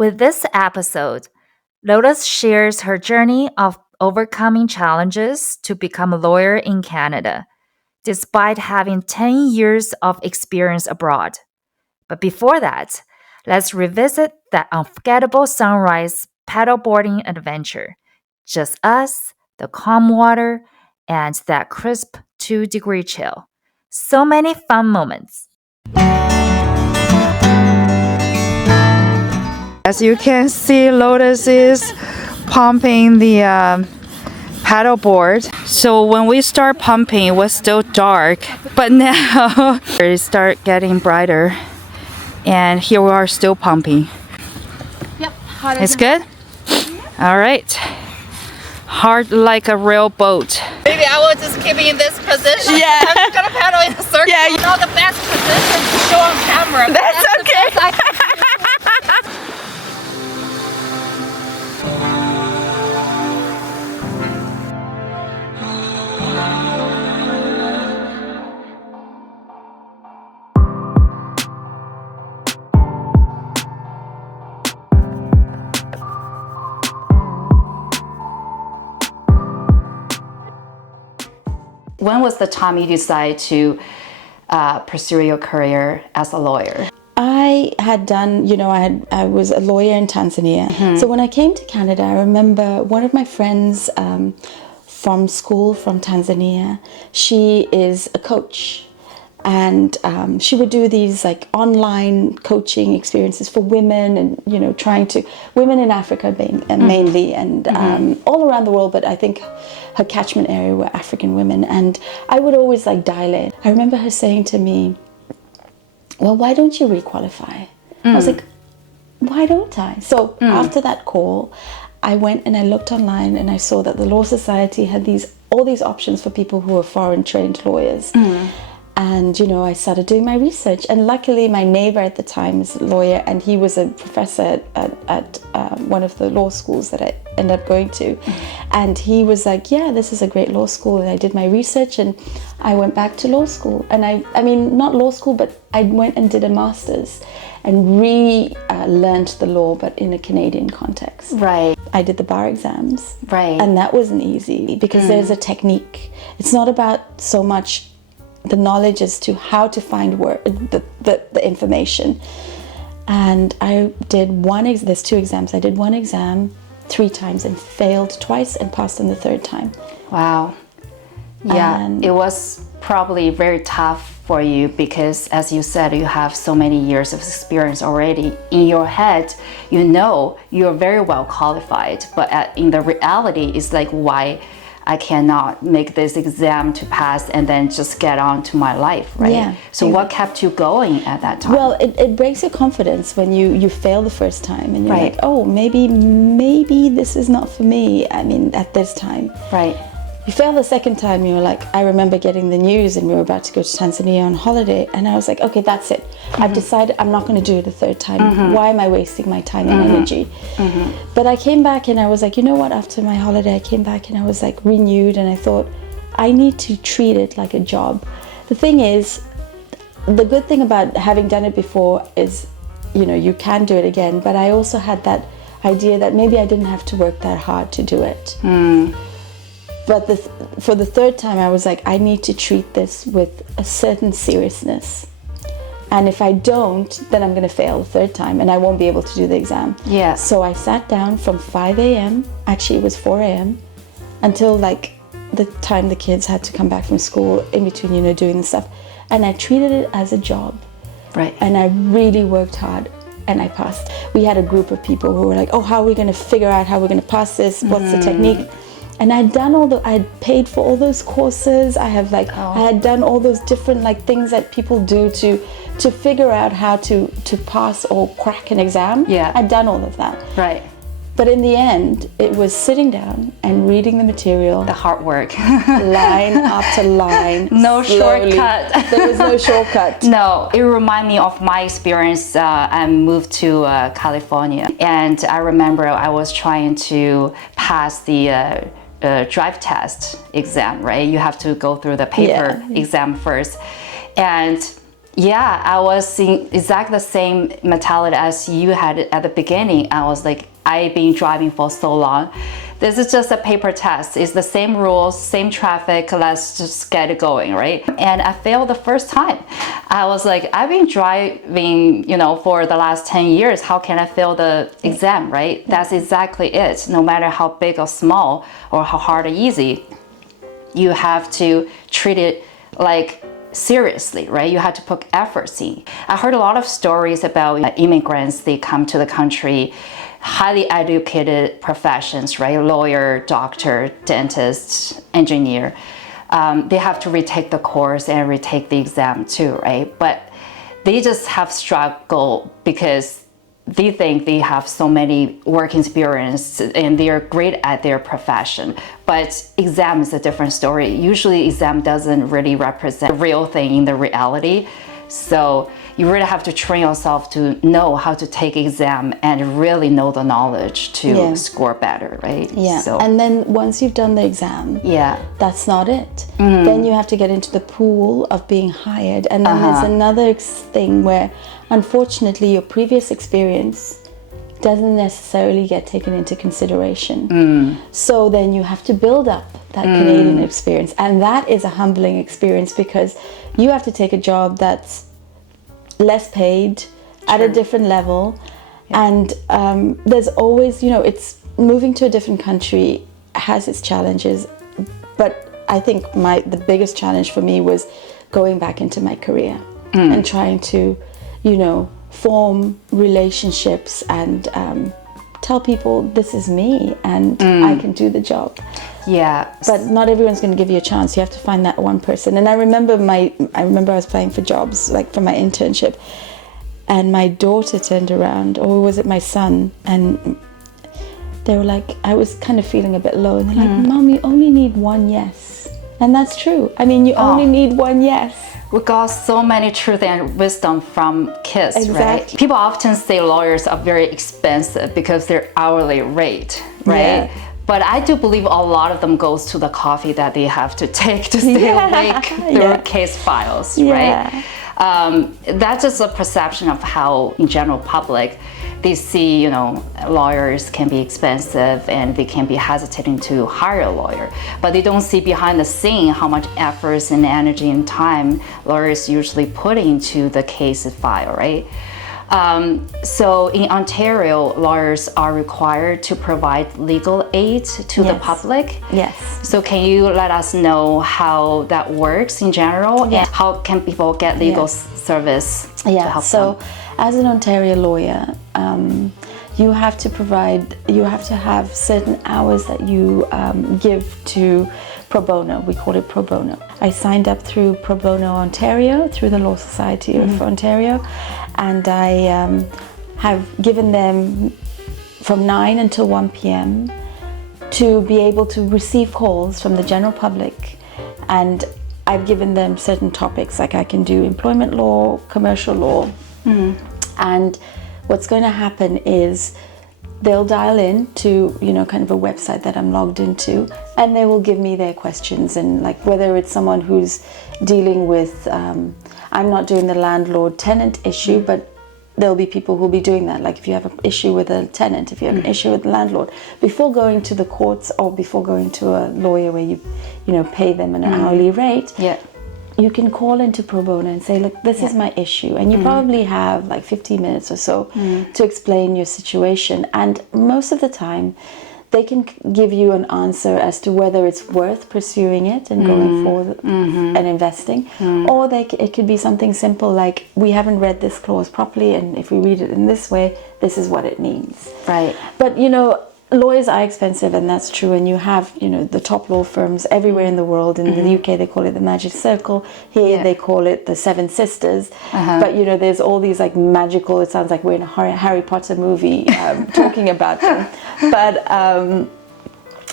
With this episode, Lotus shares her journey of overcoming challenges to become a lawyer in Canada, despite having 10 years of experience abroad. But before that, let's revisit that unforgettable sunrise paddleboarding adventure. Just us, the calm water, and that crisp 2-degree chill. So many fun moments. As you can see, Lotus is pumping the paddleboard. So when we start pumping, it was still dark, but now it start getting brighter. And here we are still pumping. Yep. It's good? All right. Hard like a real boat. Maybe I will just keep in this position. Yeah. I'm just gonna paddle in a circle. Yeah. Not the best position to show on camera. That's the okay. best I can do. When was the time you decided to pursue your career as a lawyer? I had done, I was a lawyer in Tanzania. So when I came to Canada, I remember one of my friends from school from Tanzania, she is a coach. And she would do these like online coaching experiences for women and, trying to, women in Africa mainly and all around the world. But I think her catchment area were African women. And I would always like dial in. I remember her saying to me, well, why don't you requalify? I was like, why don't I? So after that call, I went and I looked online and I saw that the Law Society had all these options for people who are foreign trained lawyers. And, I started doing my research. And luckily, my neighbor at the time is a lawyer, and he was a professor at one of the law schools that I ended up going to. And he was like, yeah, this is a great law school. And I did my research, and I went back to law school. And I mean, not law school, but I went and did a master's and learned the law, but in a Canadian context. Right. I did the bar exams. Right. And that wasn't easy because there's a technique. It's not about so much the knowledge as to how to find the information. And I did there's 2 exams. I did one exam 3 times and failed twice and passed on the 3rd time. Wow. Yeah, And it was probably very tough for you because, as you said, you have so many years of experience already. In your head, you're very well qualified, but in the reality, it's like, why I cannot make this exam to pass and then just get on to my life, right? Yeah. So what kept you going at that time? Well, it breaks your confidence when you fail the first time and you're Right. like, oh, maybe this is not for me. I mean, at this time. Right. You fail the 2nd time, you were like, I remember getting the news and we were about to go to Tanzania on holiday, and I was like, okay, that's it. I've decided I'm not going to do it a 3rd time. Why am I wasting my time and energy? But I came back and I was like, you know what, after my holiday, I came back and I was like renewed, and I thought, I need to treat it like a job. The thing is, the good thing about having done it before is, you can do it again, but I also had that idea that maybe I didn't have to work that hard to do it. But for the 3rd time, I was like, I need to treat this with a certain seriousness. And if I don't, then I'm going to fail the 3rd time and I won't be able to do the exam. Yeah. So I sat down from 5 a.m., actually it was 4 a.m., until like the time the kids had to come back from school, in between, doing the stuff. And I treated it as a job. Right. And I really worked hard. And I passed. We had a group of people who were like, oh, how are we going to figure out how we're going to pass this? What's the technique? And I'd done I had paid for all those courses. I had done all those different things that people do to figure out how to pass or crack an exam. Yeah. I'd done all of that. Right. But in the end, it was sitting down and reading the material. The hard work. Line after line. No slowly. shortcut. There was no shortcut. No, it reminded me of my experience. I moved to California, and I remember I was trying to pass the drive test exam, right? You have to go through the paper exam first. And Yeah, I was in exactly the same mentality as you had at the beginning. I was like, I've been driving for so long. This is just a paper test. It's the same rules, same traffic. Let's just get it going, right? And I failed the first time. I was like, I've been driving, for the last 10 years. How can I fail the exam, right? That's exactly it. No matter how big or small or how hard or easy, you have to treat it like seriously, right? You have to put efforts in. I heard a lot of stories about immigrants. They come to the country, highly educated professions, right? Lawyer, doctor, dentist, engineer. They have to retake the course and retake the exam too, right? But they just have struggled because they think they have so many work experience and they're great at their profession. But exam is a different story. Usually exam doesn't really represent the real thing in the reality. So you really have to train yourself to know how to take exam and really know the knowledge to score better, right? Yeah. So, and then once you've done the exam, that's not it. Then you have to get into the pool of being hired. And then there's another thing where, unfortunately, your previous experience doesn't necessarily get taken into consideration. So then you have to build up that Canadian experience. And that is a humbling experience because you have to take a job that's less paid at a different level. And there's always, it's moving to a different country has its challenges. But I think the biggest challenge for me was going back into my career and trying to, form relationships and tell people this is me and I can do the job. Yeah. But not everyone's going to give you a chance. You have to find that one person. And I remember I was applying for jobs, like for my internship, and my daughter turned around, or was it my son? And they were like, I was kind of feeling a bit low. And they're like, Mom, you only need one yes. And that's true. I mean, you only need one yes. We got so many truth and wisdom from kids, right? People often say lawyers are very expensive because they're hourly rate, right? Yeah. But I do believe a lot of them goes to the coffee that they have to take to stay awake through case files, right? That's just a perception of how, in general public, they see, lawyers can be expensive and they can be hesitating to hire a lawyer. But they don't see behind the scene how much efforts and energy and time lawyers usually put into the case file, right? So in Ontario, lawyers are required to provide legal aid to the public. Yes. So can you let us know how that works in general and how can people get legal service to help them? As an Ontario lawyer, you have to have certain hours that you give to pro bono. We call it pro bono. I signed up through Pro Bono Ontario, through the Law Society of Ontario, and I have given them from 9 until 1 p.m. to be able to receive calls from the general public, and I've given them certain topics, like I can do employment law, commercial law, and what's going to happen is they'll dial in to, kind of a website that I'm logged into, and they will give me their questions. And like whether it's someone who's dealing with, I'm not doing the landlord-tenant issue, but there'll be people who'll be doing that. Like if you have an issue with a tenant, if you have an issue with the landlord, before going to the courts or before going to a lawyer where you pay them an hourly rate, you can call into pro bono and say, look, this is my issue. And you probably have like 15 minutes or so to explain your situation. And most of the time, they can give you an answer as to whether it's worth pursuing it and going forward and investing. Or it could be something simple like, we haven't read this clause properly, and if we read it in this way, this is what it means. Right. But, lawyers are expensive, and that's true. And you have, the top law firms everywhere in the world. In the UK, they call it the Magic Circle. Here, they call it the Seven Sisters. But, there's all these like magical, it sounds like we're in a Harry Potter movie talking about them. But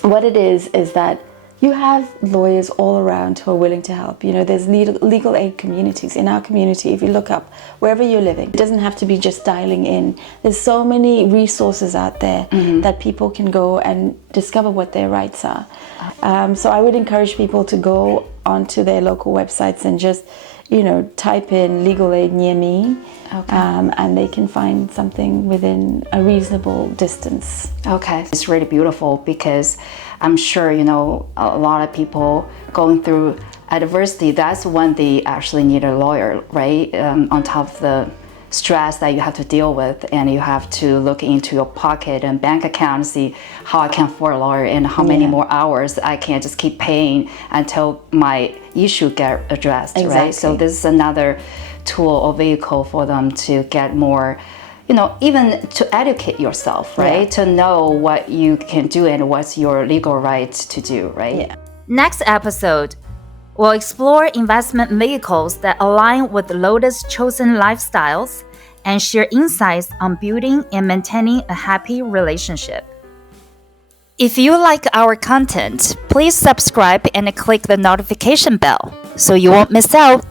what it is that you have lawyers all around who are willing to help. There's legal aid communities. In our community, if you look up wherever you're living, it doesn't have to be just dialing in. There's so many resources out there that people can go and discover what their rights are. So I would encourage people to go onto their local websites and just type in legal aid near me, Okay. and they can find something within a reasonable distance. Okay, it's really beautiful because I'm sure, a lot of people going through adversity, that's when they actually need a lawyer, right? On top of the stress that you have to deal with, and you have to look into your pocket and bank account and see how I can afford a lawyer and how many more hours I can just keep paying until my issue get addressed, right? So Exactly. this is another tool or vehicle for them to get more, even to educate yourself, right? Yeah. To know what you can do and what's your legal rights to do, right? Yeah. Next episode, we'll explore investment vehicles that align with Lotus' chosen lifestyles and share insights on building and maintaining a happy relationship. If you like our content, please subscribe and click the notification bell so you won't miss out.